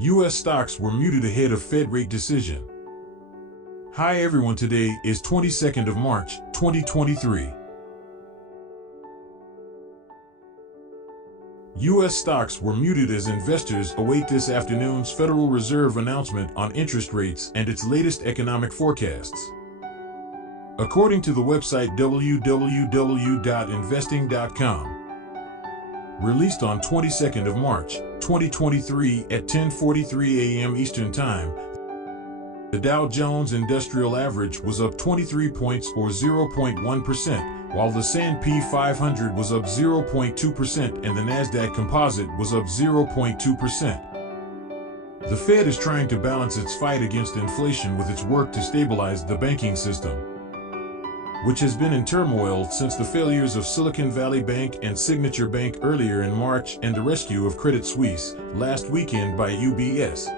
U.S. stocks were muted ahead of Fed rate decision. Hi everyone, today is 22nd of March, 2023. U.S. stocks were muted as investors await this afternoon's Federal Reserve announcement on interest rates and its latest economic forecasts. According to the website www.investing.com, released on 22nd of March, 2023 at 10:43 a.m. Eastern Time, the Dow Jones Industrial Average was up 23 points or 0.1%, while the S&P 500 was up 0.2% and the Nasdaq Composite was up 0.2%. The Fed is trying to balance its fight against inflation with its work to stabilize the banking system, which has been in turmoil since the failures of Silicon Valley Bank and Signature Bank earlier in March and the rescue of Credit Suisse last weekend by UBS.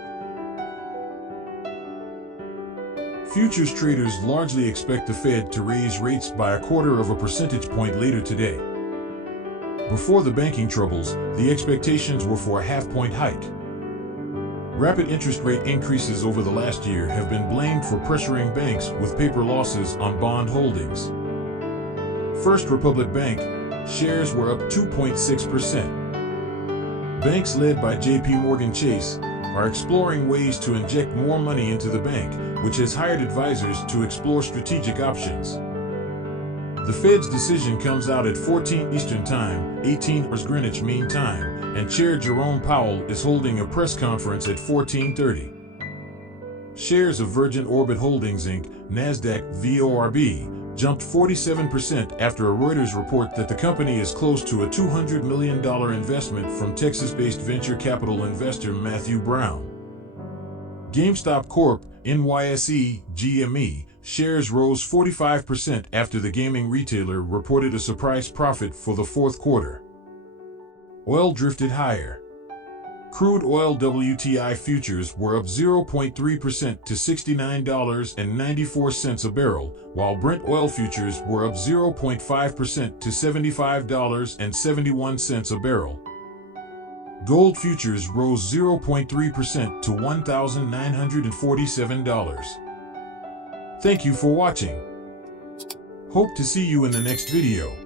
Futures traders largely expect the Fed to raise rates by 0.25 percentage point later today. Before the banking troubles, the expectations were for a half-point hike. Rapid interest rate increases over the last year have been blamed for pressuring banks with paper losses on bond holdings. First Republic Bank shares were up 2.6%. Banks led by JP Morgan Chase are exploring ways to inject more money into the bank, which has hired advisors to explore strategic options. The Fed's decision comes out at 14 Eastern Time, 18 hours Greenwich Mean Time, and Chair Jerome Powell is holding a press conference at 14:30. Shares of Virgin Orbit Holdings Inc., Nasdaq VORB, jumped 47% after a Reuters report that the company is close to a $200 million investment from Texas-based venture capital investor Matthew Brown. GameStop Corp., NYSE, GME, shares rose 45% after the gaming retailer reported a surprise profit for the fourth quarter. Oil drifted higher. Crude oil WTI futures were up 0.3% to $69.94 a barrel, while Brent oil futures were up 0.5% to $75.71 a barrel. Gold futures rose 0.3% to $1,947. Thank you for watching. Hope to see you in the next video.